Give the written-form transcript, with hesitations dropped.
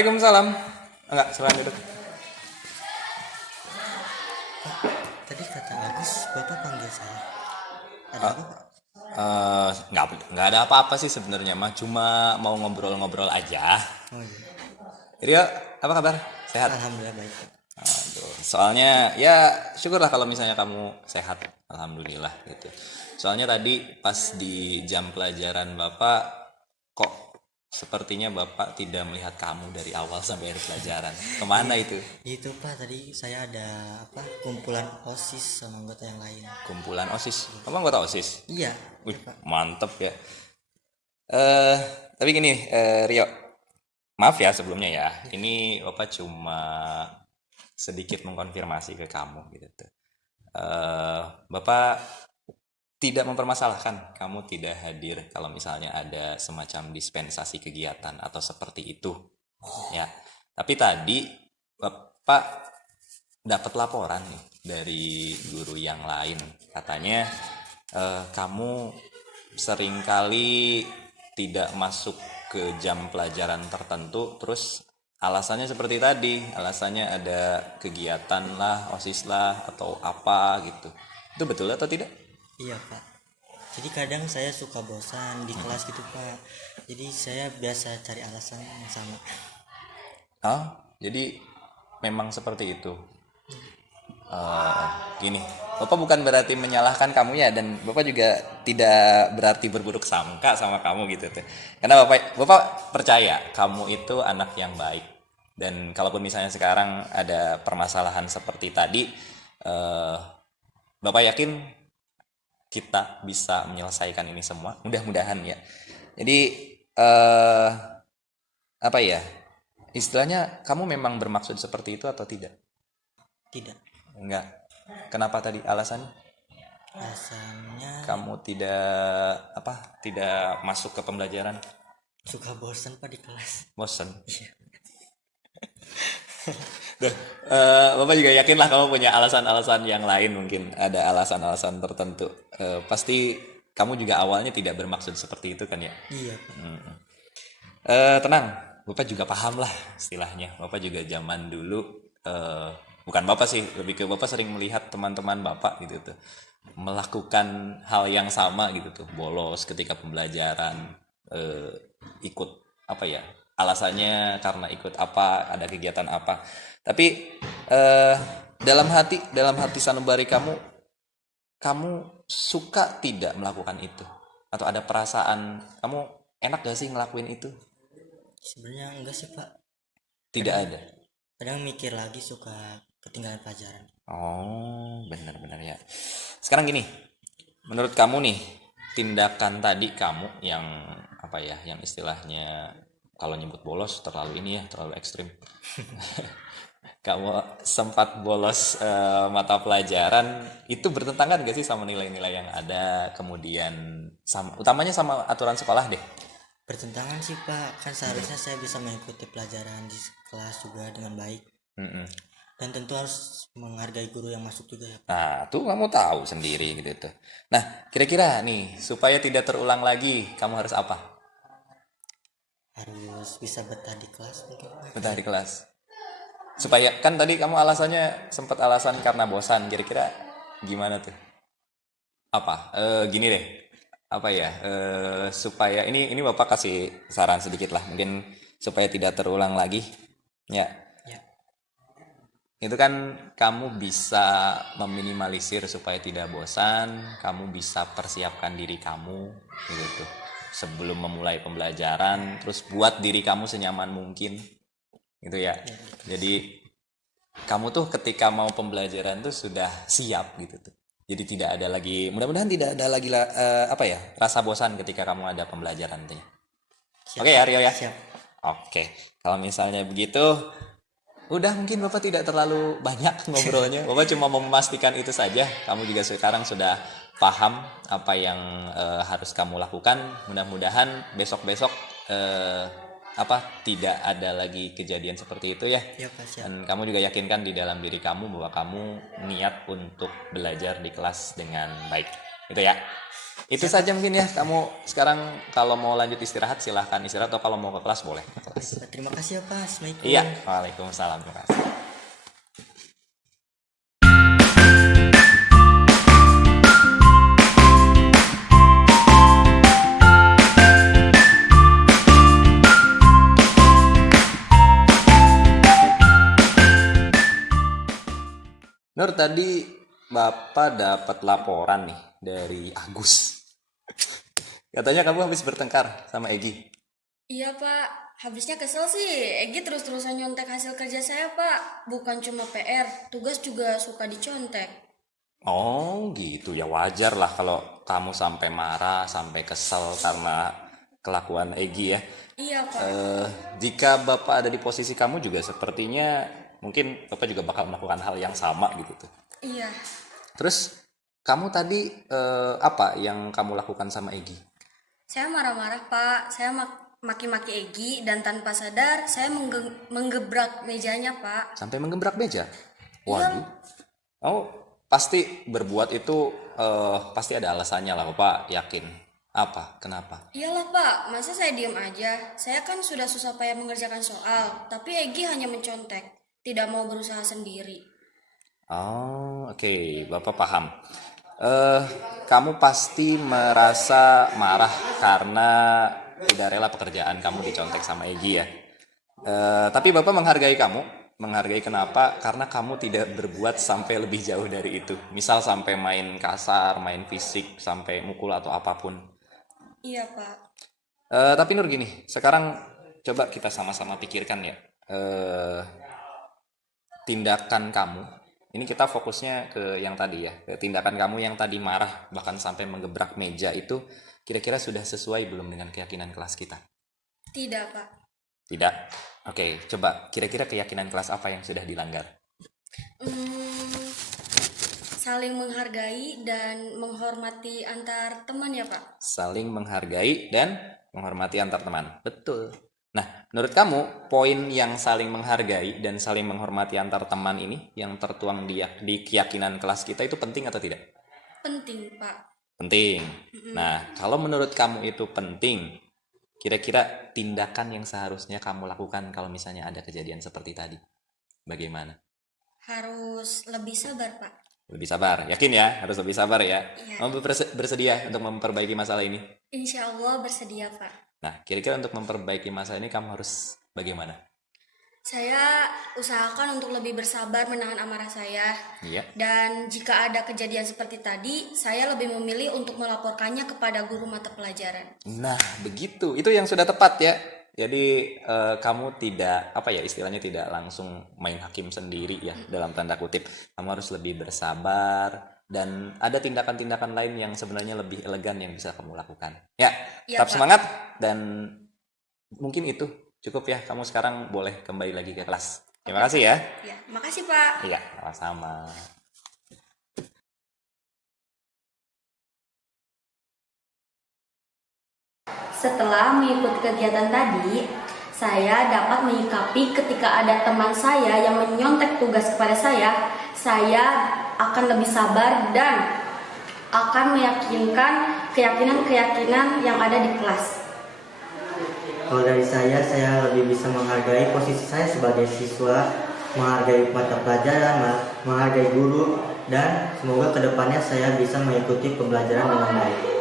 Waalaikumsalam. Enggak, silakan duduk. Tadi kata Agus, Bapak panggil saya. Ada Eh, apa, Pak? nggak ada apa-apa sih sebenarnya mah, cuma mau ngobrol-ngobrol aja. Oh iya. Rio, apa kabar? Sehat? Alhamdulillah baik, Pak. Aduh, soalnya ya syukurlah kalau misalnya kamu sehat, alhamdulillah gitu. Soalnya tadi pas di jam pelajaran Bapak, kok sepertinya Bapak tidak melihat kamu dari awal sampai akhir pelajaran. Kemana itu? Itu Pak, tadi saya ada kumpulan OSIS sama anggota yang lain. Kumpulan OSIS. Kamu anggota OSIS? Iya, Wih, Pak. mantep ya. Eh, tapi gini, Rio, maaf ya sebelumnya ya. Ini Bapak cuma sedikit mengkonfirmasi ke kamu gitu tuh. Bapak tidak mempermasalahkan kamu tidak hadir kalau misalnya ada semacam dispensasi kegiatan atau seperti itu. Ya. Tapi tadi Bapak dapat laporan nih dari guru yang lain. Katanya kamu seringkali tidak masuk ke jam pelajaran tertentu, terus alasannya seperti tadi, alasannya ada kegiatan lah, OSIS lah, atau apa gitu. Itu betul atau tidak? Iya, Pak. Jadi kadang saya suka bosan di kelas gitu, Pak. Jadi saya biasa cari alasan yang sama. Oh, jadi memang seperti itu. Eh, Gini, Bapak bukan berarti menyalahkan kamu ya, dan Bapak juga tidak berarti berburuk sangka sama kamu gitu tuh. Karena Bapak percaya kamu itu anak yang baik. Dan kalaupun misalnya sekarang ada permasalahan seperti tadi, eh, Bapak yakin kita bisa menyelesaikan ini semua. Mudah-mudahan ya. Jadi apa ya? Istilahnya kamu memang bermaksud seperti itu atau tidak? Tidak. Enggak. Kenapa tadi alasan? Alasannya Kamu tidak tidak masuk ke pembelajaran? suka bosan, Pak, di kelas. Bosen. Duh, Bapak juga yakin lah kamu punya alasan-alasan yang lain, mungkin ada alasan-alasan tertentu. Pasti kamu juga awalnya tidak bermaksud seperti itu kan ya? Iya, Pak. Tenang, Bapak juga paham lah istilahnya. Bapak juga zaman dulu, bukan Bapak sih, lebih ke Bapak sering melihat teman-teman Bapak gitu tuh melakukan hal yang sama gitu tuh, bolos ketika pembelajaran, eh, ikut apa ya? Alasannya karena ikut apa, ada kegiatan apa. Tapi eh, dalam hati sanubari kamu suka tidak melakukan itu? Atau ada perasaan kamu enak gak sih ngelakuin itu? Sebenarnya enggak sih, Pak. Tidak ada. Kadang mikir lagi suka ketinggalan pelajaran. Oh, benar-benar ya. Sekarang gini, menurut kamu nih, tindakan tadi kamu yang apa ya, yang istilahnya kalau nyebut bolos terlalu ini ya, terlalu ekstrim. Kamu sempat bolos mata pelajaran, itu bertentangan gak sih sama nilai-nilai yang ada, kemudian sama utamanya sama aturan sekolah deh. Bertentangan sih, Pak. Kan seharusnya saya bisa mengikuti pelajaran di kelas juga dengan baik. Mm-mm. Dan tentu harus menghargai guru yang masuk juga ya, Pak. Nah, tuh kamu tahu sendiri gitu tuh. Nah, kira-kira nih, supaya tidak terulang lagi, kamu harus apa? Harus bisa betah di kelas mungkin, Pak. Betah di kelas. Supaya kan tadi kamu alasannya sempat alasan karena bosan. Kira-kira gimana tuh? Apa? Gini deh. Apa ya? Supaya ini Bapak kasih saran sedikit lah. Mungkin supaya tidak terulang lagi. Ya, Ya. itu kan kamu bisa meminimalisir supaya tidak bosan, kamu bisa persiapkan diri kamu gitu sebelum memulai pembelajaran, terus buat diri kamu senyaman mungkin gitu ya. Jadi kamu tuh ketika mau pembelajaran tuh sudah siap gitu tuh. Jadi tidak ada lagi, mudah-mudahan tidak ada lagi apa ya, rasa bosan ketika kamu ada pembelajaran tuh. Siap. Oke ya Rio ya. Siap. Oke, kalau misalnya begitu, udah mungkin Bapak tidak terlalu banyak ngobrolnya. Bapak cuma mau memastikan itu saja. Kamu juga sekarang sudah paham apa yang harus kamu lakukan. Mudah-mudahan besok-besok tidak ada lagi kejadian seperti itu ya. Ya, Pak, siap. Dan kamu juga yakinkan di dalam diri kamu bahwa kamu niat untuk belajar di kelas dengan baik. Itu ya. Itu saja mungkin ya. Kamu sekarang kalau mau lanjut istirahat silahkan istirahat, atau kalau mau ke kelas boleh ke kelas. Terima kasih ya Pak. Assalamualaikum. Iya, waalaikumsalam. Terima kasih. Nur, tadi Bapak dapat laporan nih dari Agus. Katanya kamu habis bertengkar sama Egi. Iya Pak, habisnya kesel sih. Egi terus-terusan nyontek hasil kerja saya Pak. Bukan cuma PR, tugas juga suka dicontek. Oh gitu ya, wajar lah kalau kamu sampai marah, sampai kesel karena kelakuan Egi ya. Iya Pak. Jika Bapak ada di posisi kamu juga sepertinya mungkin Bapak juga bakal melakukan hal yang sama gitu tuh. Iya. Terus kamu tadi apa yang kamu lakukan sama Egi? Saya marah-marah Pak. Saya maki-maki Egi dan tanpa sadar saya menggebrak mejanya Pak. Sampai menggebrak meja? Waduh. Oh, pasti berbuat itu pasti ada alasannya lah, Bapak yakin. Apa? Kenapa? Iyalah Pak, masa saya diem aja? Saya kan sudah susah payah mengerjakan soal, tapi Egi hanya mencontek, tidak mau berusaha sendiri. Oh, oke, Bapak paham. Kamu pasti merasa marah karena udah rela pekerjaan kamu dicontek sama Egi ya. Tapi Bapak menghargai kamu. Menghargai kenapa? Karena kamu tidak berbuat sampai lebih jauh dari itu. Misal sampai main kasar, main fisik, sampai mukul atau apapun. Iya Pak. Tapi Nur gini, sekarang coba kita sama-sama pikirkan ya. Tindakan kamu, ini kita fokusnya ke yang tadi ya, ke tindakan kamu yang tadi marah bahkan sampai menggebrak meja itu kira-kira sudah sesuai belum dengan keyakinan kelas kita? Tidak Pak. Tidak. Oke, coba kira-kira keyakinan kelas apa yang sudah dilanggar? Saling menghargai dan menghormati antar teman ya Pak. Saling menghargai dan menghormati antar teman. Betul. Nah, menurut kamu poin yang saling menghargai dan saling menghormati antar teman ini yang tertuang di keyakinan kelas kita itu penting atau tidak? Penting Pak. Penting. Nah, kalau menurut kamu itu penting, kira-kira tindakan yang seharusnya kamu lakukan kalau misalnya ada kejadian seperti tadi, bagaimana? Harus lebih sabar Pak. Lebih sabar, yakin ya? Harus lebih sabar ya? Iya. Kamu bersedia untuk memperbaiki masalah ini? Insya Allah bersedia Pak. Nah, kira-kira untuk memperbaiki masalah ini kamu harus bagaimana? Saya usahakan untuk lebih bersabar menahan amarah saya. Iya. Dan jika ada kejadian seperti tadi, saya lebih memilih untuk melaporkannya kepada guru mata pelajaran. Nah, begitu. Itu yang sudah tepat ya. Jadi kamu tidak, apa ya istilahnya, tidak langsung main hakim sendiri ya, dalam tanda kutip. Kamu harus lebih bersabar dan ada tindakan-tindakan lain yang sebenarnya lebih elegan yang bisa kamu lakukan. Ya, Iya, tetap Pak. semangat dan mungkin itu cukup ya. Kamu sekarang boleh kembali lagi ke kelas. Terima kasih ya. Ya, makasih Pak. Iya, sama-sama. Setelah mengikuti kegiatan tadi, saya dapat menyikapi ketika ada teman saya yang menyontek tugas kepada saya akan lebih sabar dan akan meyakinkan keyakinan-keyakinan yang ada di kelas. Kalau dari saya lebih bisa menghargai posisi saya sebagai siswa, menghargai mata pelajaran, menghargai guru, dan semoga kedepannya saya bisa mengikuti pembelajaran dengan baik.